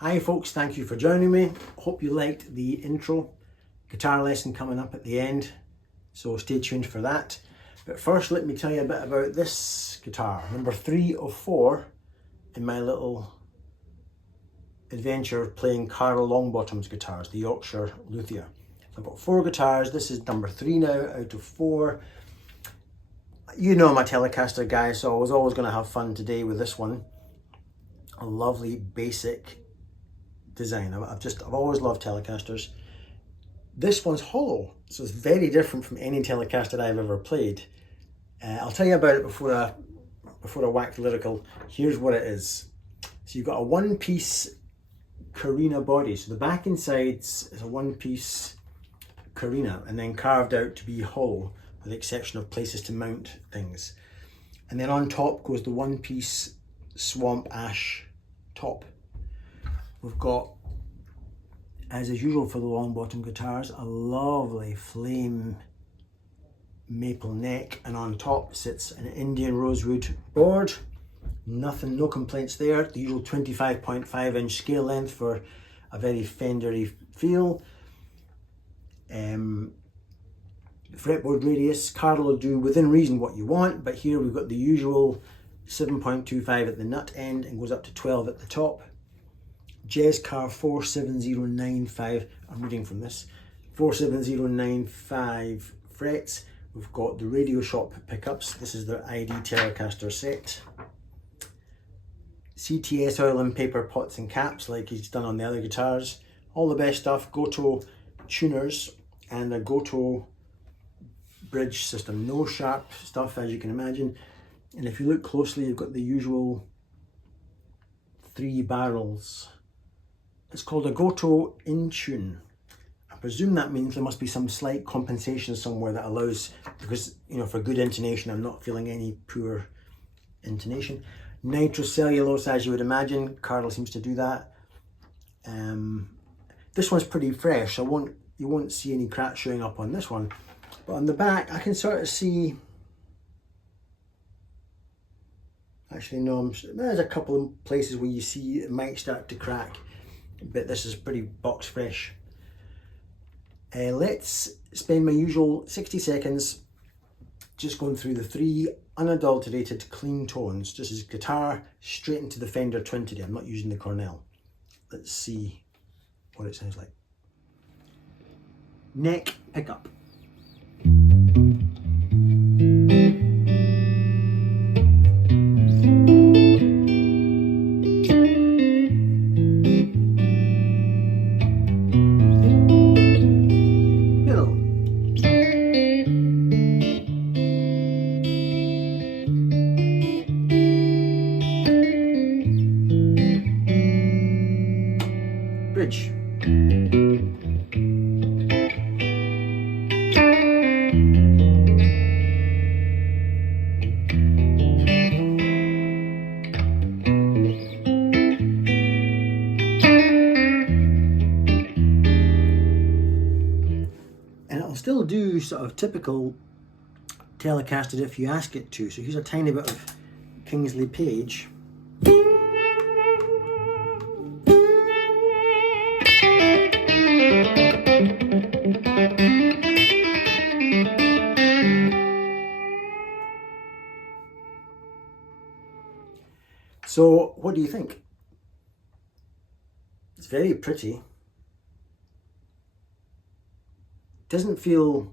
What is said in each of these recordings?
Hi folks, thank you for joining me. Hope you liked the intro. Guitar lesson coming up at the end, so stay tuned for that. But first, let me tell you a bit about this guitar, number 3 of 4 in my little adventure playing Karl Longbottom's guitars, the Yorkshire Luthier. I've got 4 guitars. This is number 3 now out of 4. You know I'm a Telecaster guy, so I was always going to have fun today with this one. A lovely basic design. I've always loved Telecasters. This one's hollow, so it's very different from any Telecaster I've ever played. I'll tell you about it before I wax lyrical. Here's what it is. So you've got a one-piece carina body. So the back and sides is a one-piece carina and then carved out to be hollow, with the exception of places to mount things. And then on top goes the one-piece swamp ash top. We've got, as is usual for the Longbottom guitars, a lovely flame maple neck, and on top sits an Indian rosewood board. No complaints there. The usual 25.5 inch scale length for a very Fendery feel. Fretboard radius, Karl will do within reason what you want, but here we've got the usual 7.25 at the nut end and goes up to 12 at the top. Jazz Car 47095, I'm reading from this, 47095 frets. We've got the Radio Shop pickups. This is their ID Telecaster set. CTS oil and paper pots and caps like he's done on the other guitars. All the best stuff. Goto tuners and a Goto bridge system. No sharp stuff, as you can imagine. And if you look closely, you've got the usual 3 barrels. It's called a Goto in tune. I presume that means there must be some slight compensation somewhere that allows, because, you know, for good intonation, I'm not feeling any poor intonation. Nitrocellulose, as you would imagine. Karl seems to do that. This one's pretty fresh, so you won't see any cracks showing up on this one. But on the back, I can sort of see. Actually, no, there's a couple of places where you see it might start to crack, but this is pretty box fresh. Let's spend my usual 60 seconds just going through the 3 unadulterated clean tones. This is guitar straight into the Fender Twin today. I'm not using the Cornell. Let's see what it sounds like. Neck pickup. Bridge. And it'll still do sort of typical Telecaster if you ask it to. So here's a tiny bit of Kingsley Page. So what do you think? It's very pretty. It doesn't feel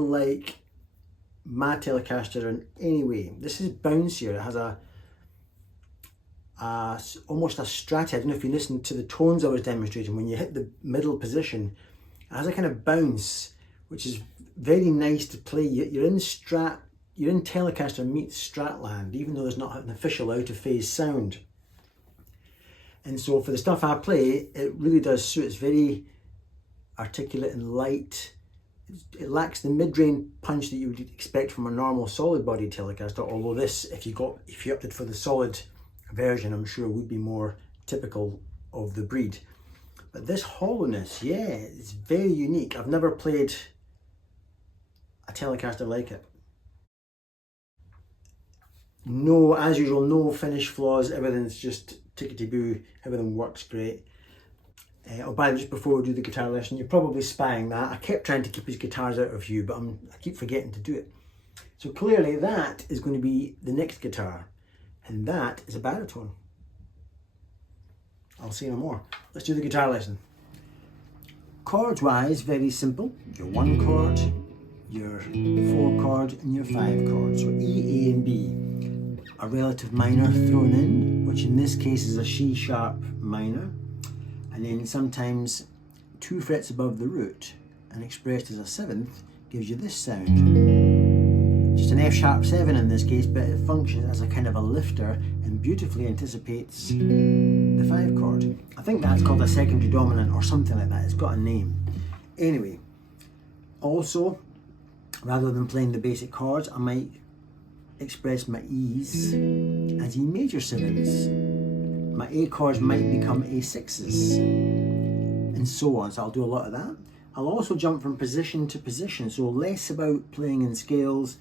like my Telecaster in any way. This is bouncier. It has almost a strat. I don't know if you listen to the tones I was demonstrating. When you hit the middle position, it has a kind of bounce, which is very nice to play. You're in Telecaster meets Stratland, even though there's not an official out of phase sound. And so for the stuff I play, it really does suit. It's very articulate and light. It lacks the mid-range punch that you would expect from a normal solid body Telecaster, although this, if you opted for the solid version, I'm sure would be more typical of the breed. But this hollowness, yeah, it's very unique. I've never played a Telecaster like it. No, as usual, no finish flaws. Everything's just tickety-boo. Everything works great. Oh, by the way, just before we do the guitar lesson, you're probably spying that. I kept trying to keep his guitars out of view, but I keep forgetting to do it. So clearly that is going to be the next guitar, and that is a baritone. I'll say no more. Let's do the guitar lesson. Chords wise, very simple. Your 1 chord, your 4 chord, and your 5 chord. So E, A, and B. A relative minor thrown in, which in this case is a C sharp minor. And then sometimes 2 frets above the root, and expressed as a 7th, gives you this sound. Just an F sharp 7 in this case, but it functions as a kind of a lifter and beautifully anticipates the 5 chord. I think that's called a secondary dominant or something like that. It's got a name. Anyway, also, rather than playing the basic chords, I might express my E's as E major 7s. My A chords might become A6s, and so on. So I'll do a lot of that. I'll also jump from position to position, so less about playing in scales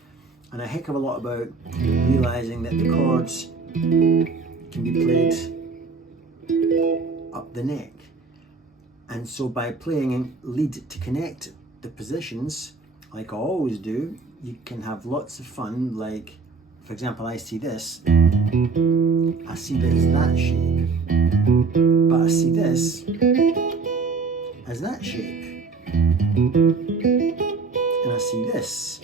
and a heck of a lot about realizing that the chords can be played up the neck. And so by playing in lead to connect the positions, like I always do, you can have lots of fun. Like, for example, I see this, I see that as that shape, but I see this as that shape, and I see this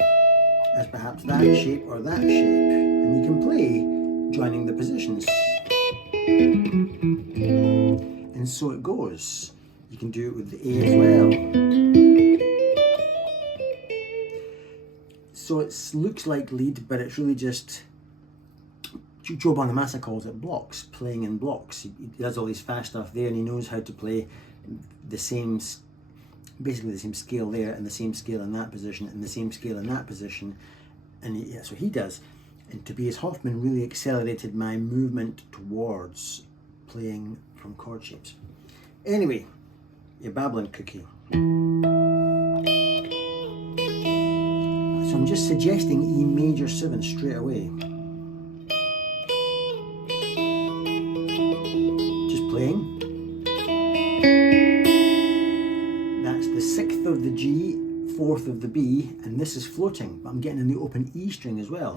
as perhaps that shape or that shape, and you can play joining the positions, and so it goes. You can do it with the A as well. So it looks like lead, but it's really just, Joe Bonamassa calls it blocks, playing in blocks. He does all these fast stuff there, and he knows how to play the same, basically the same scale there, and the same scale in that position, and the same scale in that position, and that's what he does. And Tobias Hoffman really accelerated my movement towards playing from chord shapes. Anyway, your babbling cookie. So I'm just suggesting E major 7 straight away. Just playing. That's the 6th of the G, 4th of the B, and this is floating, but I'm getting in the open E string as well,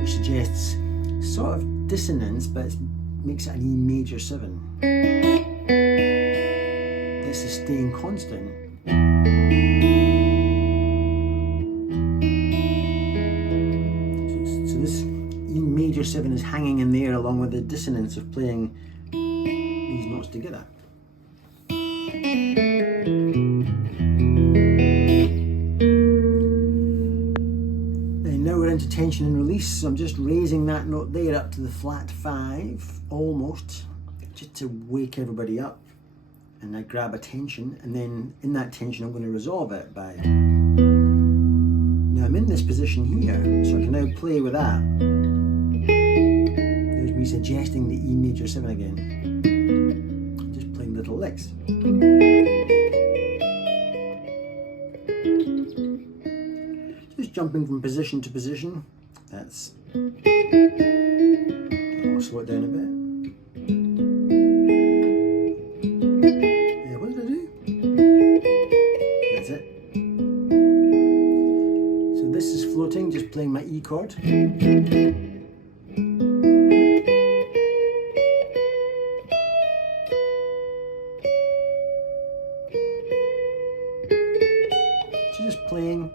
which suggests sort of dissonance, but it makes it an E major 7. This is staying constant. So this E major 7 is hanging in there along with the dissonance of playing these notes together. And now we're into tension and release, so I'm just raising that note there up to the flat 5, almost, just to wake everybody up. And I grab a tension, and then in that tension I'm going to resolve it by, now I'm in this position here, so I can now play with that. There's me suggesting the E major 7 again, just playing little licks. Just jumping from position to position. That's, I'll slow it down a bit. Floating, just playing my E chord. Just playing,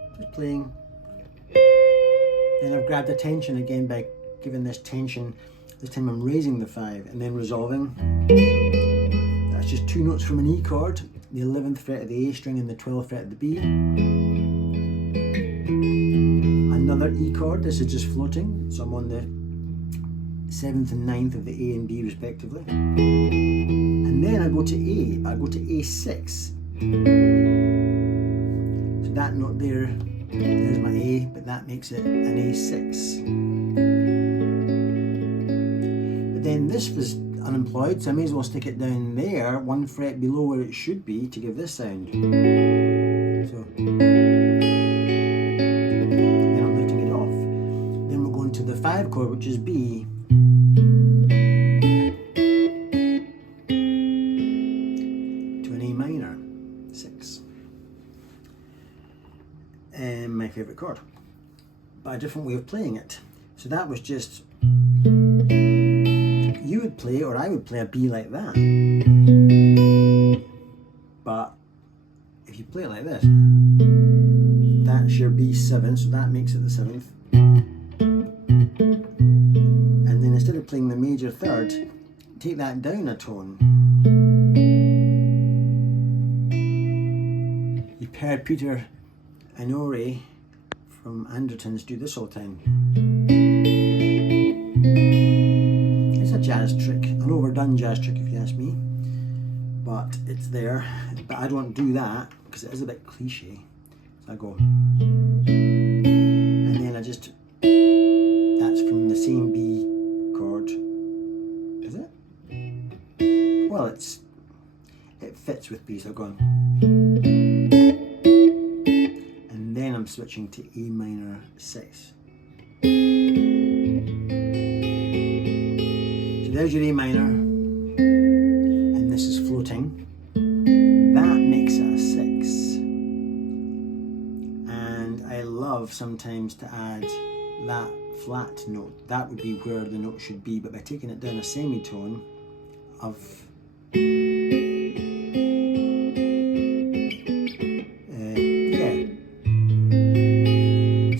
add the tension again by giving this tension. This time I'm raising the 5 and then resolving. That's just 2 notes from an E chord, the 11th fret of the A string and the 12th fret of the B. Another E chord, this is just floating, so I'm on the 7th and 9th of the A and B respectively. And then I go to A, I go to A6. So that note there, there's my A, but that makes it an A6. But then this was unemployed, so I may as well stick it down there, 1 fret below where it should be to give this sound. So then I'm lifting it off. Then we're going to the 5 chord, which is B. To an A minor, 6. And my favourite chord, but a different way of playing it. So that was just, you would play, or I would play a B like that, but if you play it like this, that's your B7, so that makes it the 7th, and then instead of playing the major 3rd, take that down a tone. You've heard Peter Inori from Andertons do this all the time. It's a jazz trick, an overdone jazz trick if you ask me, but it's there. But I don't do that because it is a bit cliche. So I go, and then I just, that's from the same B chord, is it? Well, it fits with B, so I'm going. Then I'm switching to A minor 6. So there's your A minor, and this is floating. That makes it a 6. And I love sometimes to add that flat note. That would be where the note should be, but by taking it down a semitone,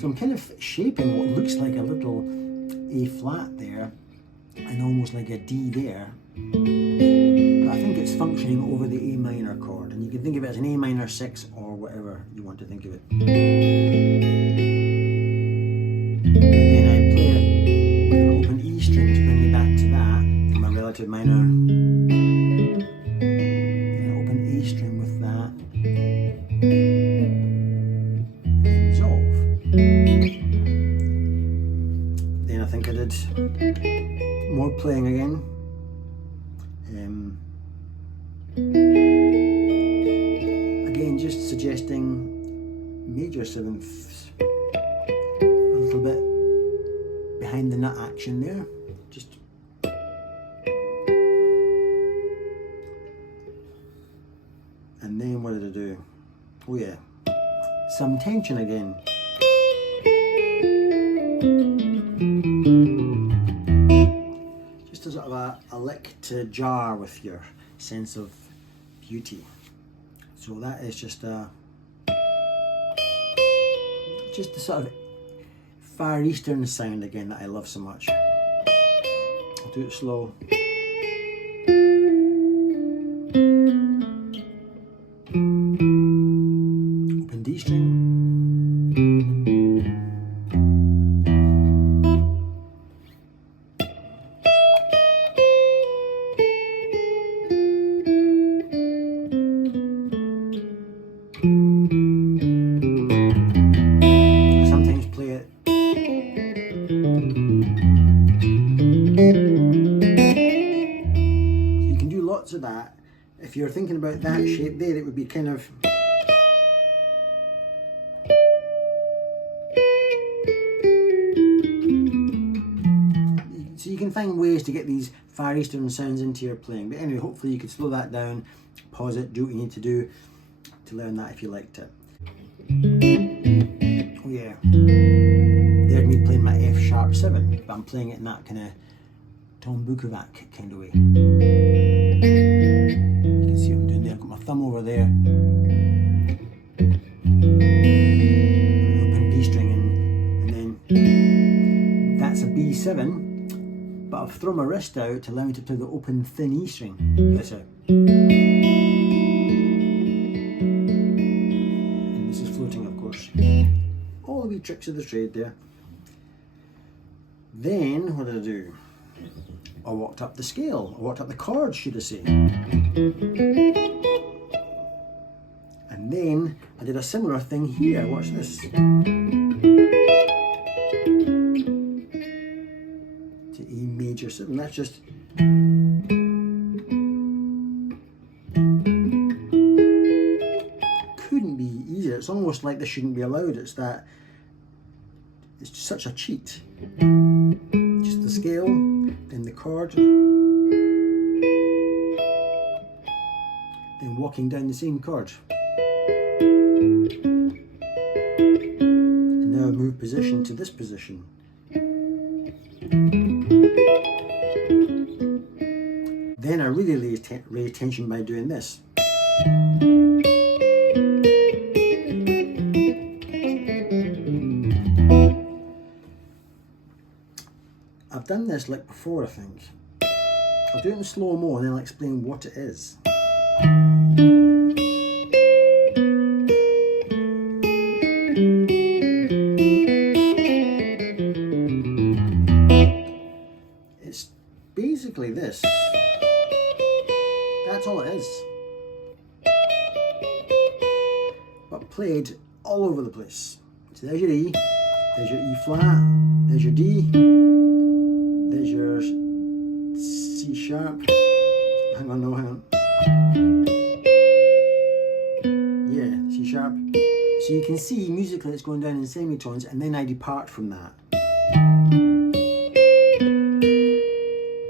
I'm kind of shaping what looks like a little A flat there and almost like a D there, but I think it's functioning over the A minor chord, and you can think of it as an A minor 6 or whatever you want to think of it. And then I play an open E string to bring me back to that, my relative minor, and an open A string with that. Then I think I did more playing again. Again, just suggesting major 7ths, a little bit behind the nut action there. Just and then what did I do? Oh yeah, some tension again. Just a sort of a lick to jar with your sense of beauty. So that is just a sort of Far Eastern sound again that I love so much. I'll do it slow. Open D string. Of that, if you're thinking about that shape there, it would be kind of so you can find ways to get these Far Eastern sounds into your playing. But anyway, hopefully you could slow that down, pause it, do what you need to do to learn that if you liked it. Oh yeah, there's me playing my F sharp 7, but I'm playing it in that kind of Tom Bukovac kind of way. You can see what I'm doing there. I've got my thumb over there. Open B string and then B7, but I've thrown my wrist out to allow me to play the open thin E string. This out. And this is floating, of course. All the wee tricks of the trade there. Then, what did I do? I walked up the scale. I walked up the chords, should I say. And then I did a similar thing here. Watch this. To E major 7. That's just. Couldn't be easier. It's almost like this shouldn't be allowed. It's that. It's just such a cheat. Just the scale, then the chord, then walking down the same chord. And now I've moved position to this position. Then I really lay tension by doing this. I've done this like before, I think. I'll do it in slow-mo and then I'll explain what it is. It's basically this. That's all it is. But played all over the place. So there's your E, there's your E flat, there's your D, there's your C sharp. Hang on, no, hang on. Yeah, C sharp. So you can see musically it's going down in semitones, and then I depart from that.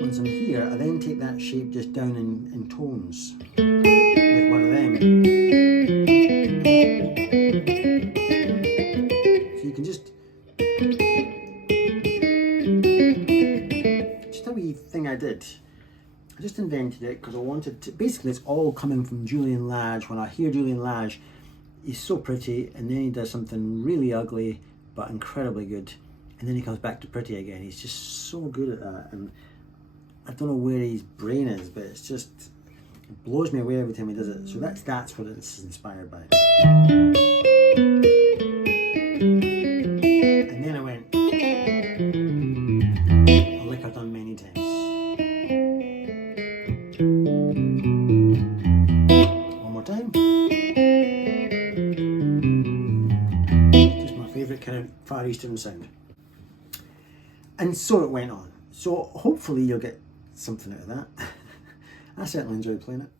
Once I'm here, I then take that shape just down in tones with one of them. So you can just a wee thing I did. I just invented it because I wanted to. Basically, it's all coming from Julian Lage. When I hear Julian Lage, he's so pretty, and then he does something really ugly but incredibly good, and then he comes back to pretty again. He's just so good at that, and I don't know where his brain is, but it's just, it blows me away every time he does it. So that's what it's inspired by. And then I went, like I've done many times. One more time. Just my favourite kind of Far Eastern sound. And so it went on. So hopefully you'll get something out of that. I certainly enjoyed playing it.